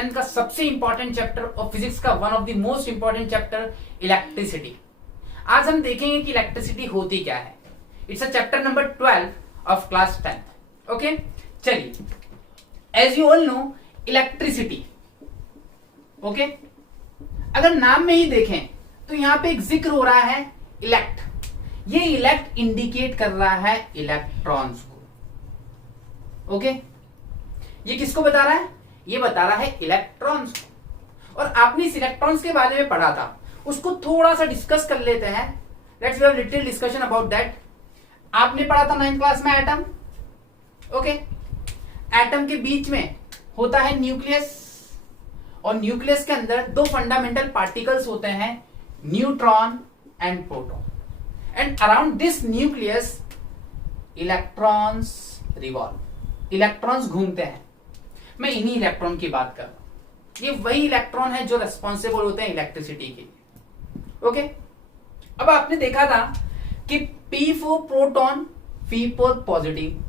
10th का सबसे important chapter और फिजिक्स का one of the most important chapter electricity. आज हम देखेंगे कि इलेक्ट्रिसिटी होती क्या है। It's a chapter number 12 of class 10th। Okay, चलिए, as you all know electricity, okay, अगर नाम में ही देखें तो यहां पे एक जिक्र हो रहा है इलेक्ट। ये इलेक्ट इंडिकेट कर रहा है इलेक्ट्रॉन्स को। ओके, ये किसको बता रहा है? ये बता रहा है इलेक्ट्रॉन्स को। और आपने इस इलेक्ट्रॉन्स के बारे में पढ़ा था, उसको थोड़ा सा डिस्कस कर लेते हैं। Let's have little discussion about that. आपने पढ़ा था 9th क्लास में एटम। ओके, एटम के बीच में होता है न्यूक्लियस, और न्यूक्लियस के अंदर दो फंडामेंटल पार्टिकल्स होते हैं, neutron and proton. And around this nucleus electrons revolve, electrons घूमते हैं। मैं इन्हीं इलेक्ट्रॉन की बात कर रहा हूं। ये वही इलेक्ट्रॉन है जो रेस्पॉन्सिबल होते हैं इलेक्ट्रिसिटी के लिए। ओके, अब आपने देखा था कि P for proton, P for positive,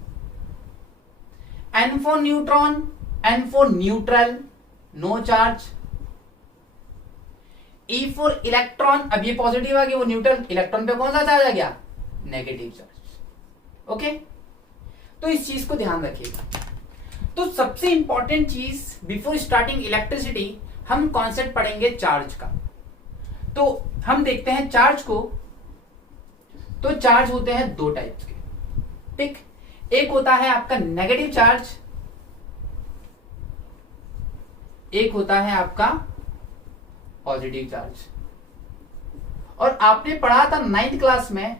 N for neutron, N for neutral, no charge, E for electron, अब ये पॉजिटिव आ गया, वो न्यूट्रल, इलेक्ट्रॉन पे कौन सा चार्ज आ गया? Negative charge. ओके, तो इस चीज को ध्यान रखिएगा। तो सबसे इंपॉर्टेंट चीज बिफोर स्टार्टिंग इलेक्ट्रिसिटी हम कॉन्सेप्ट पढ़ेंगे चार्ज का। तो हम देखते हैं चार्ज को। तो चार्ज होते हैं दो टाइप्स के, ठीक। एक होता है आपका नेगेटिव चार्ज, एक होता है आपका पॉजिटिव चार्ज। और आपने पढ़ा था 9th क्लास में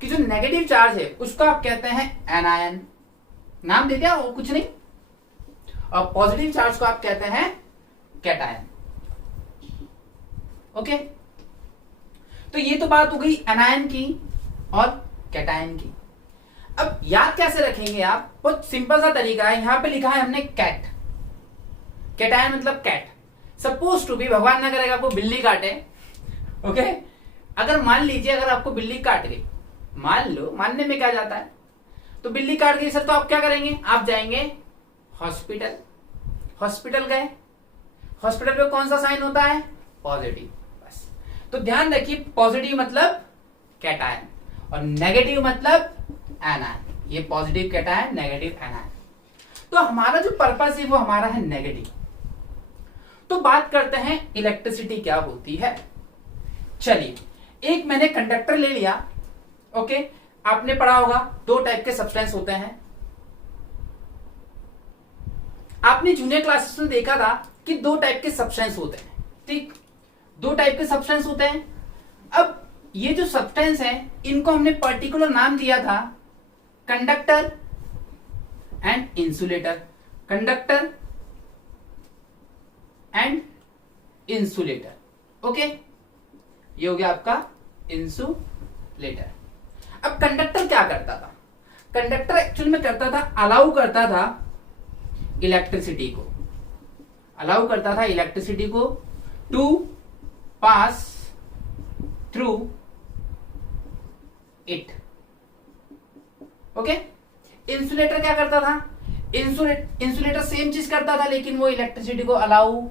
कि जो नेगेटिव चार्ज है उसको आप कहते हैं एनायन, नाम दे दिया, वो कुछ नहीं। और पॉजिटिव चार्ज को आप कहते हैं कैटायन। ओके, तो ये तो बात हो गई एनायन की और कैटायन की। अब याद कैसे रखेंगे आप? बहुत सिंपल सा तरीका है। यहां पे लिखा है हमने कैट, कैटायन मतलब कैट। सपोज टू बी, भगवान ना करेगा आपको बिल्ली काटे। ओके, अगर मान लीजिए अगर आपको बिल्ली काट गई, मान लो, मानने में क्या जाता है, तो बिल्ली काट गई सर, तो आप क्या करेंगे? आप जाएंगे हॉस्पिटल। हॉस्पिटल गए, हॉस्पिटल पे कौन सा साइन होता है? पॉजिटिव। बस, तो ध्यान रखिए, पॉजिटिव मतलब कैटायन और नेगेटिव मतलब एनायन। ये पॉजिटिव कैटायन, नेगेटिव एनायन। तो हमारा जो पर्पस है वो हमारा है नेगेटिव। तो बात करते हैं इलेक्ट्रिसिटी क्या होती है। चलिए, एक मैंने कंडक्टर ले लिया। ओके, आपने पढ़ा होगा दो टाइप के सब्सटेंस होते हैं। आपने जूनियर क्लासेस में देखा था कि दो टाइप के सब्सटेंस होते हैं, ठीक। दो टाइप के सब्सटेंस होते हैं। अब ये जो सब्सटेंस है इनको हमने पर्टिकुलर नाम दिया था conductor and insulator. Conductor and insulator. Okay, ये हो गया आपका इंसुलेटर। अब कंडक्टर क्या करता था? कंडक्टर एक्चुअली में करता था, अलाउ करता था इलेक्ट्रिसिटी को, अलाउ करता था इलेक्ट्रिसिटी को to pass through it. Okay, insulator क्या करता था? इंसुलेटर सेम चीज करता था, लेकिन वो इलेक्ट्रिसिटी को अलाउ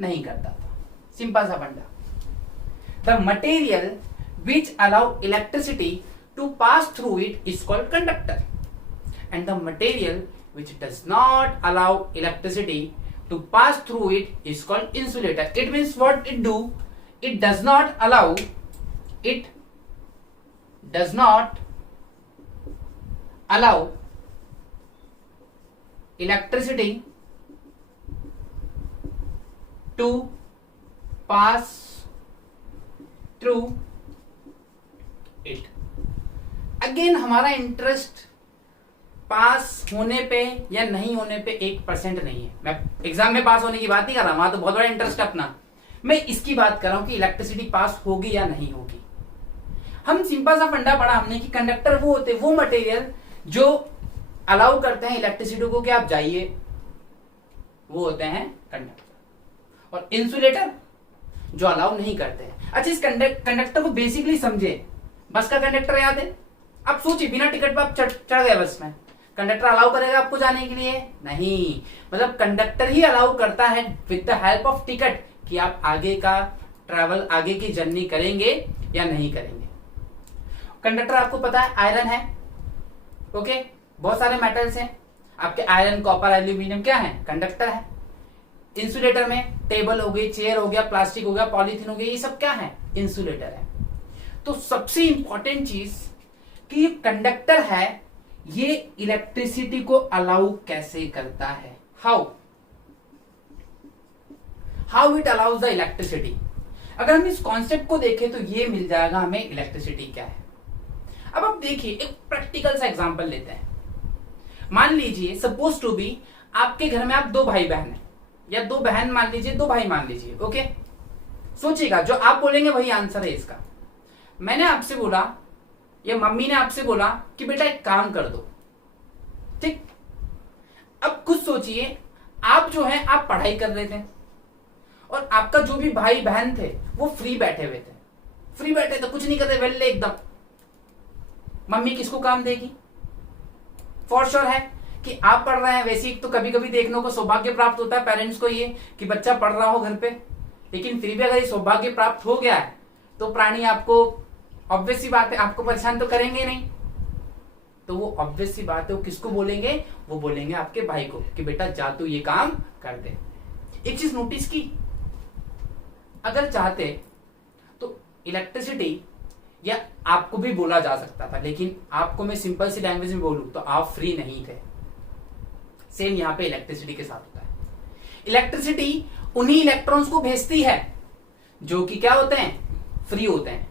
नहीं करता था। सिंपल सा फंडा। The material which allow electricity to pass through it is called conductor, and the material which does not allow electricity to pass through it is called insulator. It means what it do? It does not allow electricity to pass through it. Again हमारा interest पास होने पे या नहीं होने पे 1% नहीं है। मैं एग्जाम में पास होने की बात नहीं कर रहा, वहां तो बहुत बड़ा इंटरेस्ट अपना। मैं इसकी बात कर रहा हूं कि इलेक्ट्रिसिटी पास होगी या नहीं होगी। हम सिंपल सा फंडा पढ़ा हमने कि कंडक्टर वो होते, वो मटेरियल जो अलाउ करते हैं इलेक्ट्रिसिटी को कि आप जाइए, वो होते हैं कंडक्टर। और इंसुलेटर जो अलाउ नहीं करते हैं। अच्छा, इस कंडक्टर को बेसिकली समझे। बस का कंडक्टर याद है? आप सोचिए, बिना टिकट पर आप चढ़ गए बस में, कंडक्टर अलाउ करेगा आपको जाने के लिए? नहीं, मतलब कंडक्टर ही अलाउ करता है with the help of ticket कि आप आगे का ट्रैवल, आगे की जर्नी करेंगे या नहीं करेंगे। कंडक्टर आपको पता है आयरन है, ओके, बहुत सारे मेटल्स हैं आपके, आयरन, कॉपर, एल्यूमिनियम क्या है? कंडक्टर है। इंसुलेटर में टेबल हो गई, चेयर हो गया, प्लास्टिक हो गया, पॉलीथीन हो गया, ये सब क्या है? इंसुलेटर है। तो सबसे इंपॉर्टेंट चीज कि ये कंडक्टर है, ये इलेक्ट्रिसिटी को अलाउ कैसे करता है? How it allows the electricity. अगर हम इस कॉन्सेप्ट को देखें तो ये मिल जाएगा हमें इलेक्ट्रिसिटी क्या है। अब आप देखिए, एक प्रैक्टिकल सा एग्जांपल लेते हैं। मान लीजिए सपोज टू बी आपके घर में आप दो भाई बहन हैं, या दो बहन मान लीजिए, दो भाई मान लीजिए, ओके। सोचिएगा, जो आप बोलेंगे वही आंसर है इसका। मैंने आपसे बोला या मम्मी ने आपसे बोला कि बेटा एक काम कर दो, ठीक। अब खुद सोचिए, आप जो है आप पढ़ाई कर रहे थे और आपका जो भी भाई बहन थे वो फ्री बैठे हुए थे, फ्री बैठे थे, कुछ नहीं कर रहे, वेले एकदम। मम्मी किसको काम देगी? फॉर श्योर है कि आप पढ़ रहे हैं। वैसे ही तो कभी कभी देखने को सौभाग्य प्राप्त होता है पेरेंट्स को ये कि बच्चा पढ़ रहा हो घर पे, लेकिन फिर भी अगर ये सौभाग्य प्राप्त हो गया है तो प्राणी आपको, ऑब्वियस सी बात है, आपको परेशान तो करेंगे नहीं। तो वो ऑब्वियस सी बात है, वो किसको बोलेंगे? वो बोलेंगे आपके भाई को कि बेटा जा तू ये काम कर दे। एक चीज नोटिस की, अगर चाहते तो इलेक्ट्रिसिटी, या आपको भी बोला जा सकता था, लेकिन आपको मैं सिंपल सी लैंग्वेज में बोलूं तो आप फ्री नहीं थे। सेम यहां पे इलेक्ट्रिसिटी के साथ होता है। इलेक्ट्रिसिटी उन्हीं इलेक्ट्रॉन्स को भेजती है जो कि क्या होते हैं? फ्री होते हैं।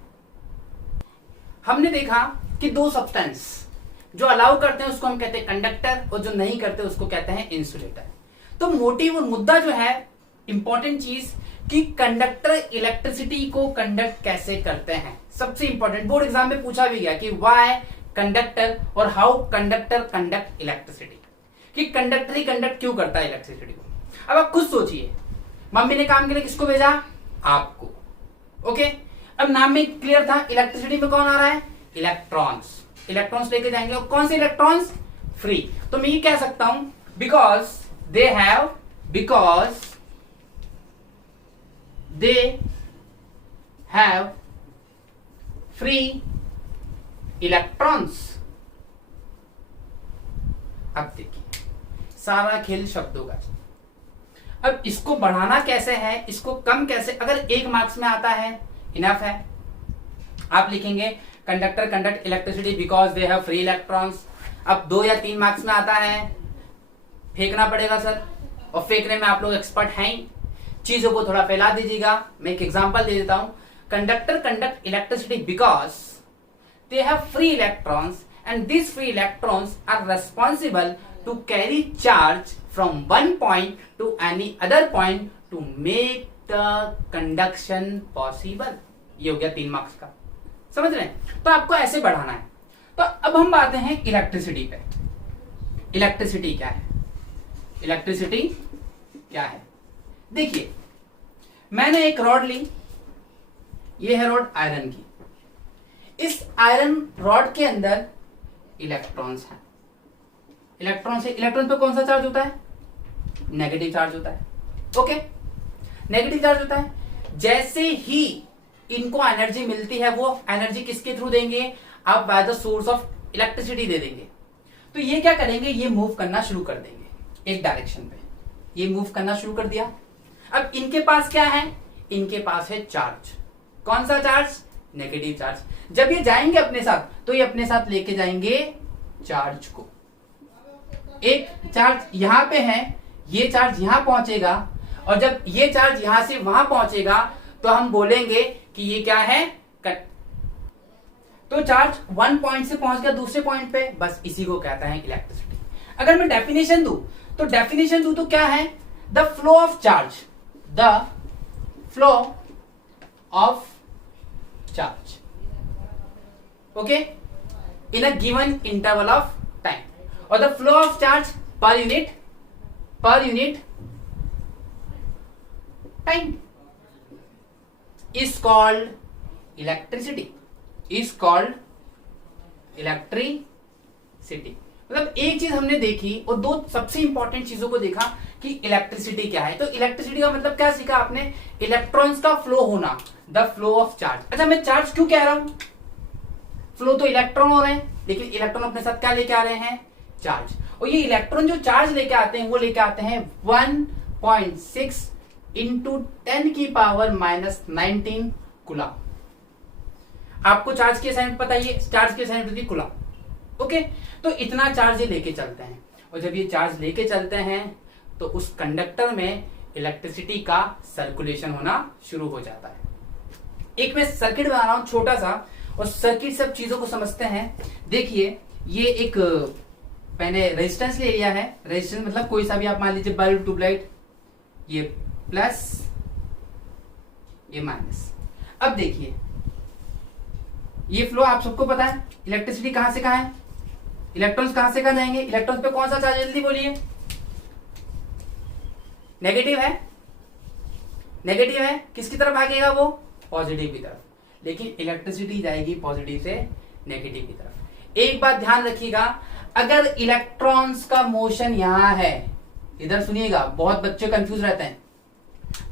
हमने देखा कि दो सब्सटेंस, जो अलाउ करते हैं उसको हम कहते हैं कंडक्टर, और जो नहीं करते उसको कहते हैं इंसुलेटर। तो मोटिव और मुद्दा जो है, इंपॉर्टेंट चीज कि कंडक्टर इलेक्ट्रिसिटी को कंडक्ट कैसे करते हैं, सबसे इंपॉर्टेंट। बोर्ड एग्जाम में पूछा भी गया कि व्हाई कंडक्टर और हाउ कंडक्टर कंडक्ट इलेक्ट्रिसिटी, कि कंडक्टर ही कंडक्ट क्यों करता है इलेक्ट्रिसिटी को। अब आप खुद सोचिए, मम्मी ने काम के लिए किसको भेजा? आपको, ओके। अब नाम में क्लियर था, इलेक्ट्रिसिटी में कौन आ रहा है? इलेक्ट्रॉन्स। इलेक्ट्रॉन्स लेके जाएंगे, और कौन से इलेक्ट्रॉन्स? फ्री। तो मैं ये कह सकता हूं because they have free electrons. अब देखिए, सारा खेल शब्दों का। अब इसको बढ़ाना कैसे है, इसको कम कैसे? अगर 1 मार्क्स में आता है इनफ है। आप लिखेंगे conductor conduct electricity because they have free electrons. अब 2 या 3 मार्क्स में आता है, फेंकना पड़ेगा सर, और फेंकने में आप लोग एक्सपर्ट हैं ही, चीजों को थोड़ा फैला दीजिएगा। मैं एक एग्जांपल दे देता हूं, conductor conduct electricity because they have free electrons and this free electrons are responsible to carry charge from one point to any other point to make the conduction possible. ये हो गया 3 मार्क्स का, समझ रहे हैं? तो आपको ऐसे बढ़ाना है। तो अब हम आते हैं इलेक्ट्रिसिटी पे। इलेक्ट्रिसिटी क्या है? इलेक्ट्रिसिटी क्या है? देखिए, मैंने एक रॉड ली, ये है रॉड आयरन की। इस आयरन रॉड के अंदर इलेक्ट्रॉन्स हैं। इलेक्ट्रॉन से, इलेक्ट्रॉन पे कौन सा चार्ज होता है? नेगेटिव चार्ज होता है, ओके। नेगेटिव चार्ज होता है। जैसे ही इनको एनर्जी मिलती है, वो एनर्जी किसके थ्रू देंगे? आप by the source of electricity दे देंगे। तो ये क्या करेंगे? ये मूव करना शुरू कर देंगे एक डायरेक्शन पे। ये मूव करना शुरू कर दिया। अब इनके पास क्या है? इनके पास है चार्ज। कौन सा चार्ज? Negative charge. जब ये जाएंगे अपने साथ, तो ये अपने साथ लेके जाएंगे चार्ज को। एक चार्ज यहां पे है, ये चार्ज यहां पहुंचेगा, और जब ये चार्ज यहां से वहां पहुंचेगा तो हम बोलेंगे कि ये क्या है? तो चार्ज 1 पॉइंट से पहुंच गया दूसरे पॉइंट पे, बस इसी को कहता है इलेक्ट्रिसिटी। अगर मैं डेफिनेशन दूं तो क्या है? The flow of charge, the flow of charge, okay, in a given interval of time, और the flow of charge per unit time is called electricity, is called electricity। मतलब एक चीज हमने देखी और दो सबसे इंपॉर्टेंट चीजों को देखा कि इलेक्ट्रिसिटी क्या है। तो इलेक्ट्रिसिटी का मतलब क्या सीखा आपने? इलेक्ट्रॉन्स का फ्लो होना, द फ्लो ऑफ चार्ज। अच्छा, मैं चार्ज क्यों कह रहा हूं? फ्लो तो इलेक्ट्रॉन हो रहे हैं, लेकिन इलेक्ट्रॉन अपने साथ क्या लेके आ रहे हैं? चार्ज। और ये इलेक्ट्रॉन जो चार्ज लेके आते हैं वो लेके आते हैं 1.6 इंटू 10 की पावर -19 कूलम। आपको चार्ज की असाइनमेंट पता ही है, चार्ज की असाइनमेंट होती है कूलम। ओके, तो इतना चार्ज ये लेके चलते हैं, और जब ये चार्ज लेके चलते हैं तो उस कंडक्टर में इलेक्ट्रिसिटी का सर्कुलेशन होना शुरू हो जाता है। एक मैं सर्किट बना रहा हूं छोटा सा, और सर्किट सब चीजों को समझते हैं। देखिए, ये एक मैंने रेजिस्टेंस ले लिया है। रेजिस्टेंस मतलब कोई सा भी आप मान लीजिए, बल्ब, ट्यूबलाइट, ये प्लस, ये माइनस। अब देखिए, ये फ्लो आप सबको पता है, इलेक्ट्रिसिटी कहां से कहां है? इलेक्ट्रॉन्स कहां से कहां जाएंगे? इलेक्ट्रॉन्स पे कौन सा चार्ज? जल्दी बोलिए। नेगेटिव है, नेगेटिव है, किसकी तरफ भागेगा वो? पॉजिटिव की तरफ। लेकिन इलेक्ट्रिसिटी जाएगी पॉजिटिव से नेगेटिव की तरफ। एक बात ध्यान रखिएगा, अगर इलेक्ट्रॉन्स का मोशन यहां है, इधर सुनिएगा, बहुत बच्चे कंफ्यूज रहते हैं।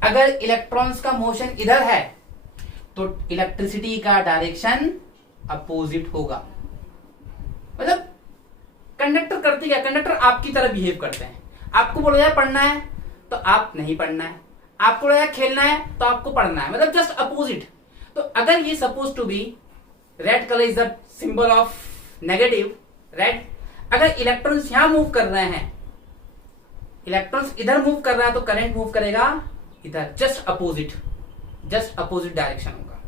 अगर इलेक्ट्रॉन्स का मोशन इधर है तो इलेक्ट्रिसिटी का डायरेक्शन अपोजिट होगा। मतलब कंडक्टर करते क्या? कंडक्टर आपकी तरह बिहेव करते हैं। आपको बोला जाए पढ़ना है तो आप नहीं पढ़ना है, आपको बोला जाए खेलना है तो आपको पढ़ना है, मतलब जस्ट अपोजिट। तो अगर ये suppose to be red colour is the symbol of negative, red. अगर इलेक्ट्रॉन्स यहां मूव कर रहे हैं, इलेक्ट्रॉन्स इधर मूव कर रहा है, तो करंट मूव करेगा इधर, जस्ट अपोजिट डायरेक्शन होगा।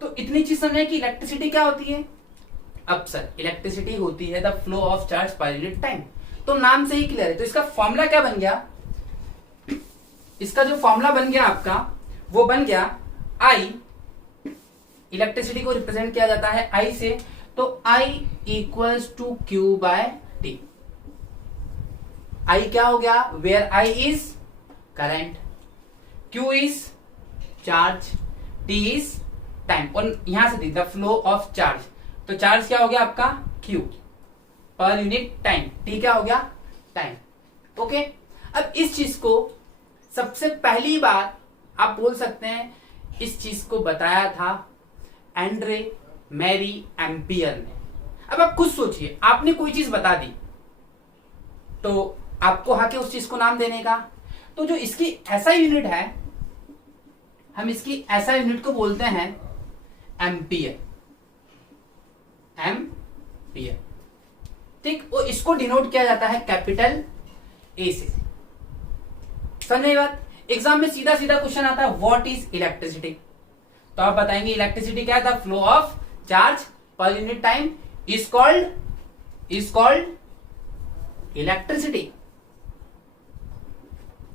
तो इतनी चीज समझे कि इलेक्ट्रिसिटी क्या होती है। अब सर, इलेक्ट्रिसिटी होती है the flow of charge per unit time. तो नाम से ही क्लियर है। तो इसका फॉर्मूला क्या बन गया? इसका जो फॉर्मूला बन गया आपका, वो बन गया I। इलेक्ट्रिसिटी को रिप्रेजेंट किया जाता है I से, तो I equals to Q by T। I क्या हो गया? Where I is current, Q is charge, T is time. और यहां से द फ्लो ऑफ चार्ज, तो चार्ज क्या हो गया आपका? Q पर यूनिट टाइम, T क्या हो गया? टाइम। ओके, अब इस चीज को सबसे पहली बार आप बोल सकते हैं, इस चीज को बताया था एंड्रे मैरी एम्पियर ने। अब आप खुद सोचिए, आपने कोई चीज बता दी तो आपको हक है उस चीज को नाम देने का। तो जो इसकी ऐसा यूनिट है, हम इसकी ऐसा यूनिट को बोलते हैं एम्पियर। एम्पियर, ठीक। और इसको डिनोट किया जाता है कैपिटल ए से। समझे बात? एग्जाम में सीधा सीधा क्वेश्चन आता है, व्हाट इज इलेक्ट्रिसिटी? तो आप बताएंगे इलेक्ट्रिसिटी क्या है? The flow of charge per unit time is called electricity.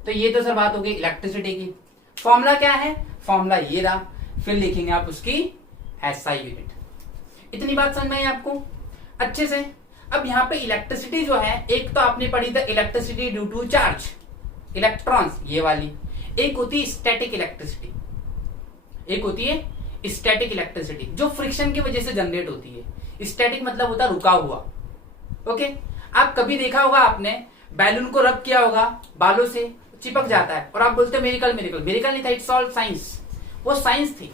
तो ये तो सर बात हो गई इलेक्ट्रिसिटी की। फॉर्मूला क्या है? फॉर्मूला ये रहा, फिर लिखेंगे आप उसकी एसआई यूनिट। इतनी बात समझ में आई आपको अच्छे से? अब यहां पे इलेक्ट्रिसिटी जो है, एक तो आपने पढ़ी था electricity due to charge, electrons, ये वाली। एक होती है स्टैटिक इलेक्ट्रिसिटी, एक होती है स्टैटिक इलेक्ट्रिसिटी जो फ्रिक्शन की वजह से जनरेट होती है। स्टैटिक मतलब होता है रुका हुआ। ओके, आप कभी देखा होगा आपने बैलून को रब किया होगा, बालों से चिपक जाता है, और आप बोलते हो मेरिकल मेरिकल। मेरिकल नहीं था, इट्स ऑल साइंस। वो साइंस थी।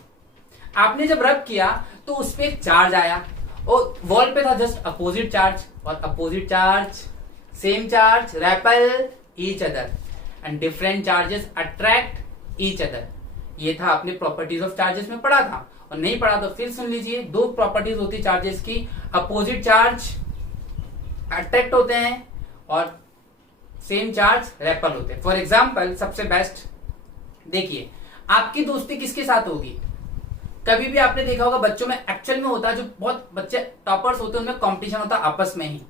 आपने जब रब किया तो उस पर चार्ज आया, और वॉल पे था जस्ट अपोजिट चार्ज, और opposite charge same charge REPL each other and different charges attract each other. ये था आपने प्रॉपर्टीज ऑफ चार्जेस में पढ़ा था, और नहीं पढ़ा तो फिर सुन लीजिए। दो प्रॉपर्टीज होती चार्जेस की, अपोजिट चार्ज अट्रैक्ट होते हैं और सेम चार्ज रेपल होते हैं। फॉर एग्जाम्पल, सबसे बेस्ट देखिए, आपकी दोस्ती किसके साथ होगी? कभी भी आपने देखा होगा बच्चों में एक्चुअल में होता है, जो बहुत बच्चे टॉपर्स होते हैं उनमें कंपटीशन होता है आपस में ही,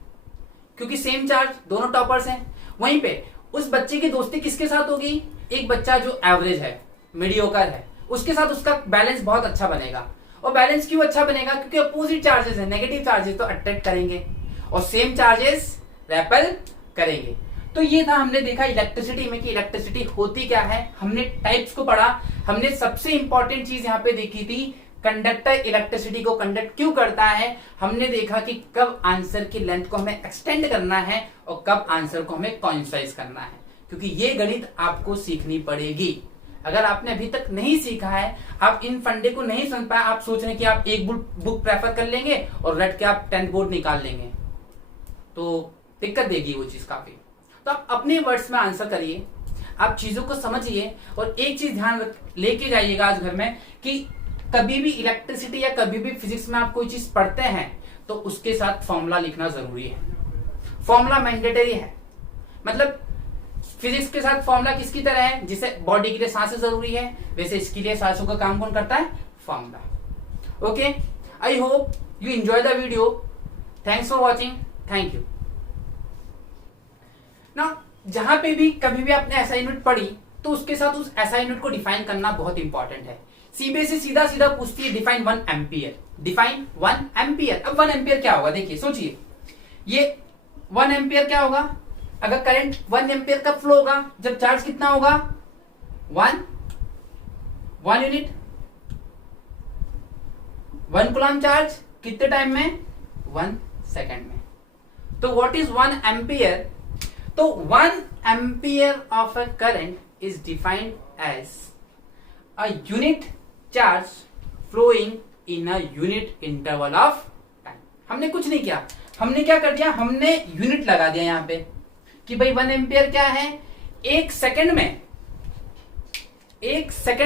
क्योंकि सेम चार्ज, दोनों टॉपर्स हैं। वहीं पे उस बच्चे की दोस्ती किसके साथ होगी? एक बच्चा जो एवरेज है, मीडियोकर है, उसके साथ उसका बैलेंस बहुत अच्छा बनेगा। और बैलेंस क्यों अच्छा बनेगा? क्योंकि अपोजिट चार्जेस है, नेगेटिव चार्जेस तो अट्रैक्ट करेंगे और सेम चार्जेस रेपल करेंगे। तो ये था, हमने देखा इलेक्ट्रिसिटी में कि इलेक्ट्रिसिटी होती क्या है। हमने टाइप्स को पढ़ा, हमने सबसे इंपॉर्टेंट चीज यहाँ पे देखी थी कंडक्टर इलेक्ट्रिसिटी को कंडक्ट क्यों करता है, हमने देखा कि कब आंसर की लेंथ को हमें एक्सटेंड करना है और कब आंसर को हमें कॉन्साइज करना है, क्योंकि ये गणित आपको सीखनी पड़ेगी। अगर आपने अभी तक नहीं सीखा है, आप इन फंडे को नहीं समझ पाए, आप सोच रहे हैं कि आप एक बुक प्रेफर कर लेंगे और रट के आप 10th बोर्ड निकाल लेंगे, तो दिक्कत देगी वो चीज काफी। तो आप अपने वर्ड्स में आंसर करिए, आप चीजों को समझिए और एक चीज ध्यान लेके जाइएगा आज घर में कि कभी भी इलेक्ट्रिसिटी या कभी भी फिजिक्स में आप कोई चीज पढ़ते हैं तो उसके साथ फॉर्मूला लिखना जरूरी है। फॉर्मूला मैंडेटरी है, मतलब फिजिक्स के साथ फॉर्मूला किसकी तरह है, जिसे बॉडी के लिए सांसें जरूरी है, वैसे इसके लिए सांसों का काम कौन करता है, formula. Okay, I hope you enjoy the video. Thanks for watching, thank you. ना जहां पे भी कभी भी आपने एसआई यूनिट पढ़ी तो उसके साथ उस एसआई यूनिट को डिफाइन करना बहुत इंपॉर्टेंट है। सीबीएसई सीधा सीधा पूछती है डिफाइन 1 एम्पियर, डिफाइन 1 एम्पियर। अब 1 एम्पियर क्या होगा, देखिए सोचिए, ये 1 एम्पियर क्या होगा, अगर करंट 1 एम्पियर का फ्लो होगा जब चार्ज कितना होगा 1 यूनिट, 1 कूलम चार्ज कितने टाइम में, 1 सेकेंड में। तो व्हाट इज 1 एम्पियर, तो 1 ampere of a current is defined as a unit charge flowing in a unit interval of time. हमने कुछ नहीं किया, हमने क्या कर दिया, हमने यूनिट लगा दिया यहां पे कि भाई 1 एम्पियर क्या है, एक सेकंड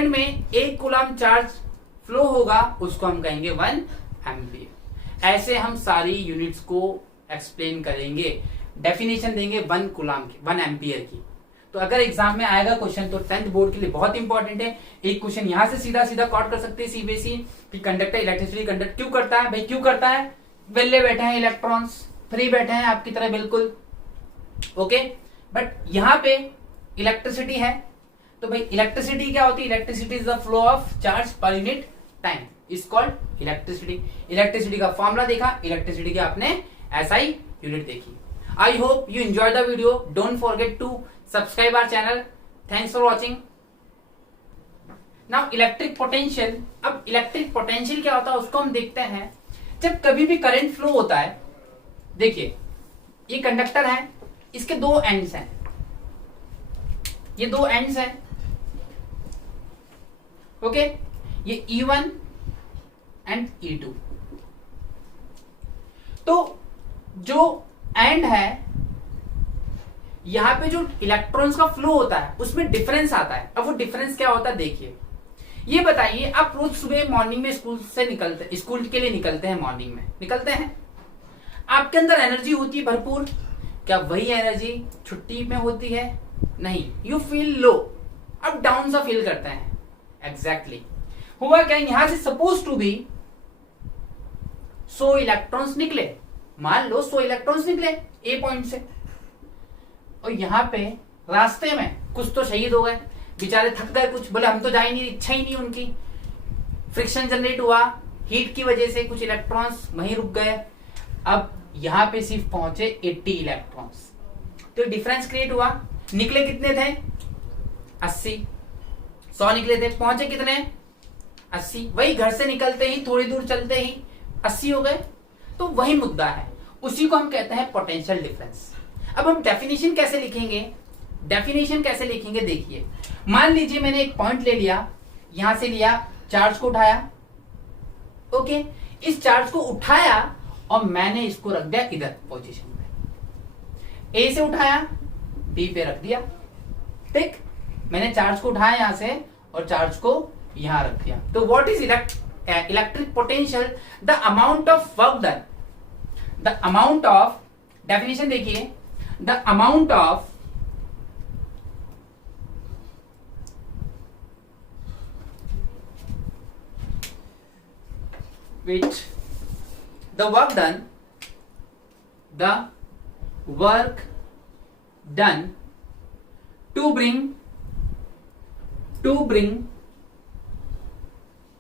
में 1 कूलम चार्ज फ्लो होगा, उसको हम कहेंगे 1 एम्पियर। ऐसे हम सारी यूनिट्स को एक्सप्लेन करेंगे, डेफिनेशन देंगे 1 कूलम की, 1 एम्पियर की। तो अगर एग्जाम में आएगा क्वेश्चन तो 10th बोर्ड के लिए बहुत इंपॉर्टेंट है। एक क्वेश्चन यहां से सीधा सीधा कॉट कर सकते हैं सीबीएसई कि कंडक्टर इलेक्ट्रिसिटी कंडक्ट क्यों करता है, भाई क्यों करता है, वेले बैठे हैं इलेक्ट्रॉन्स, फ्री बैठे हैं आपकी तरह बिल्कुल, ओके। बट यहां पे इलेक्ट्रिसिटी है, तो भाई इलेक्ट्रिसिटी क्या होती है, electricity is the flow of charge per unit time, is called electricity. Electricity का फॉर्मूला देखा, इलेक्ट्रिसिटी के आपने एसआई यूनिट देखी। I hope you enjoy the video, don't forget to subscribe our channel. Thanks for watching. Now electric potential, अब electric potential क्या होता है उसको हम देखते हैं। जब कभी भी करंट फ्लो होता है, देखिए ये कंडक्टर है, इसके 2 एंड्स हैं, ये 2 एंड्स हैं, ओके, ये E1 एंड E2। तो जो एंड है यहां पे जो इलेक्ट्रॉन्स का फ्लो होता है उसमें डिफरेंस आता है। अब वो डिफरेंस क्या होता है देखिए, ये बताइए, आप रोज सुबह मॉर्निंग में स्कूल के लिए निकलते हैं, मॉर्निंग में निकलते हैं, आपके अंदर एनर्जी होती है भरपूर, क्या वही एनर्जी छुट्टी में होती है, नहीं, you feel low, up down सा फील करते हैं। एग्जैक्टली हुआ क्या, यहां से सपोज टू बी 100 इलेक्ट्रॉन्स निकले, मान लो 100 इलेक्ट्रॉन्स निकले ए पॉइंट से, और यहां पे रास्ते में कुछ तो शहीद हो गए, बेचारे थक गए, कुछ बोले हम तो जा ही नहीं, इच्छा ही नहीं उनकी, फ्रिक्शन जनरेट हुआ हीट की वजह से, कुछ इलेक्ट्रॉन्स वहीं रुक गए। अब यहां पे सिर्फ पहुंचे 80 इलेक्ट्रॉन्स, तो डिफरेंस क्रिएट हुआ। निकले कितने थे 80, 100 निकले थे, पहुंचे कितने 80, वही घर से निकलते ही थोड़ी दूर चलते ही 80 हो गए। तो वही मुद्दा है, उसी को हम कहते हैं पोटेंशियल डिफरेंस। अब हम डेफिनेशन कैसे लिखेंगे, डेफिनेशन कैसे लिखेंगे देखिए, मान लीजिए मैंने एक पॉइंट ले लिया, यहां से लिया, चार्ज को उठाया, ओके, इस चार्ज को उठाया और मैंने इसको रख दिया इधर पोजीशन पे, ए से उठाया बी पे रख दिया, ठीक, मैंने चार्ज को उठाया यहां से और चार्ज को यहां रख दिया। तो what is electric potential, the amount of work done, the amount of, definition देखिए, the amount of which the work done to bring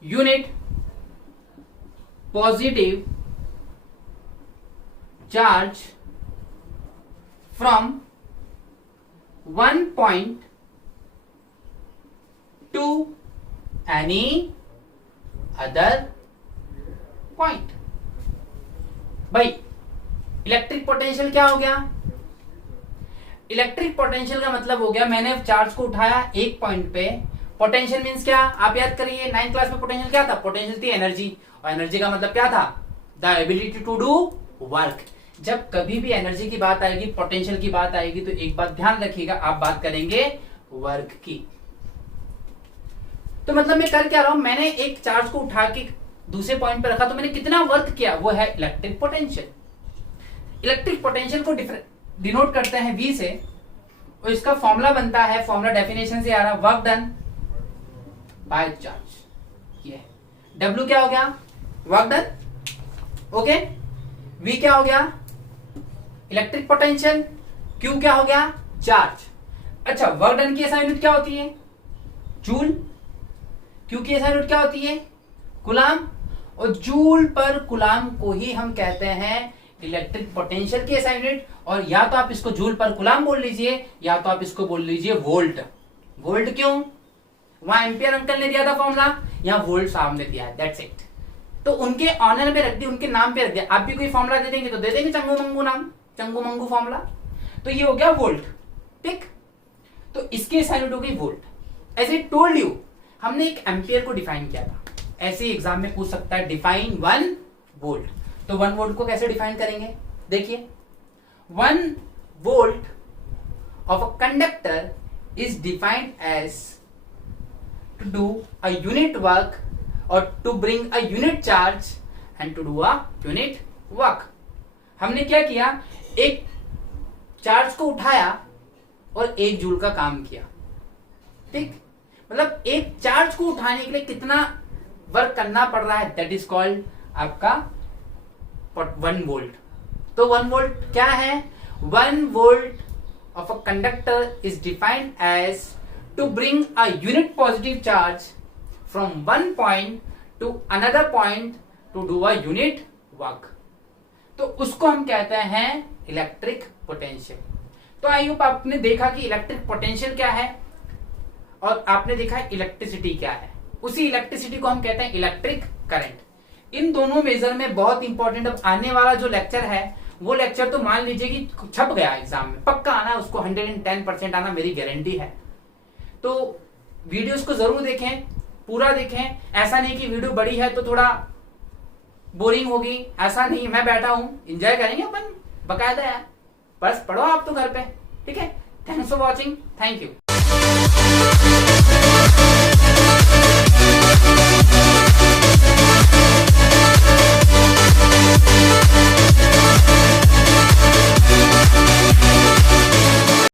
unit positive charge from one point to any other point. भाई electric potential क्या हो गया? Electric potential का मतलब हो गया मैंने चार्ज को उठाया एक पॉइंट पे। पोटेंशियल मींस क्या? आप याद करिए 9th क्लास में पोटेंशियल क्या था? पोटेंशियल थी एनर्जी, और एनर्जी का मतलब क्या था? The ability to do work. जब कभी भी एनर्जी की बात आएगी, पोटेंशियल की बात आएगी, तो एक बात ध्यान रखिएगा, आप बात करेंगे वर्क की। तो मतलब मैं कर क्या रहा हूं? मैंने एक चार्ज को उठा के दूसरे पॉइंट पे रखा, तो मैंने कितना वर्क किया, वो है इलेक्ट्रिक पोटेंशियल। इलेक्ट्रिक पोटेंशियल को डिनोट करते हैं V से, और इसका फॉर्मूला बनता है, फॉर्मूला डेफिनेशन से आ रहा, वर्क डन बाय चार्ज। ये W क्या हो गया? Work done. ओके, V क्या हो गया? Electric potential. Q क्या हो गया? चार्ज। अच्छा, वर्क डन की SI यूनिट क्या होती है? जूल। Q की SI यूनिट क्या होती है? कूलाम। और जूल पर कूलाम को ही हम कहते हैं इलेक्ट्रिक पोटेंशियल की SI यूनिट। और या तो आप इसको जूल पर कूलाम बोल लीजिए, या तो आप इसको बोल लीजिए वोल्ट। वोल्ट क्यों? वहां एम्पियर अंकल ने दिया था फॉर्मूला, यहां वोल्ट साहब ने दिया है, दैट्स इट। तो उनके ऑनर में रख दिया, उनके नाम पे रख दिया। आप भी कोई फॉर्मूला दे देंगे तो दे देंगे चंगू मंगू नाम, चंगू मंगू फॉर्मूला। तो ये हो गया वोल्ट, ठीक। तो इसकी SI यूनिट हो गई volt. As I told you, हमने एक एम्पियर को डिफाइन किया था, ऐसे एग्जाम में पूछ सकता है डिफाइन 1 वोल्ट। तो 1 वोल्ट को कैसे डिफाइन करेंगे? देखिए, 1 volt of a conductor is defined as to do a unit work or to bring a unit charge and to do a unit work। हमने क्या किया? एक चार्ज को उठाया और 1 जूल का काम किया, ठीक। मतलब एक चार्ज को उठाने के लिए कितना वर्क करना पड़ रहा है, दैट इज कॉल्ड आपका 1 वोल्ट। तो 1 वोल्ट क्या है? 1 volt of a conductor is defined as to bring a unit positive charge from 1 point to another point to do a unit work. तो उसको हम कहते हैं इलेक्ट्रिक पोटेंशियल। तो आई होप आपने देखा कि इलेक्ट्रिक पोटेंशियल क्या है, और आपने देखा इलेक्ट्रिसिटी क्या है। उसी इलेक्ट्रिसिटी को हम कहते हैं इलेक्ट्रिक करंट। इन दोनों मेजर में बहुत इंपॉर्टेंट अब आने वाला जो लेक्चर है, वो लेक्चर तो मान लीजिए कि छप गया एग्जाम में, पक्का आना, उसको 110% आना मेरी गारंटी है। तो वीडियोस को जरूर देखें, पूरा देखें। ऐसा नहीं कि वीडियो बड़ी है तो थोड़ा बोरिंग होगी, ऐसा नहीं। मैं बैठा हूं, एंजॉय करेंगे अपन बकायदा है। बस पढ़ो आप तो घर पे, ठीक है। Thanks for watching, thank you.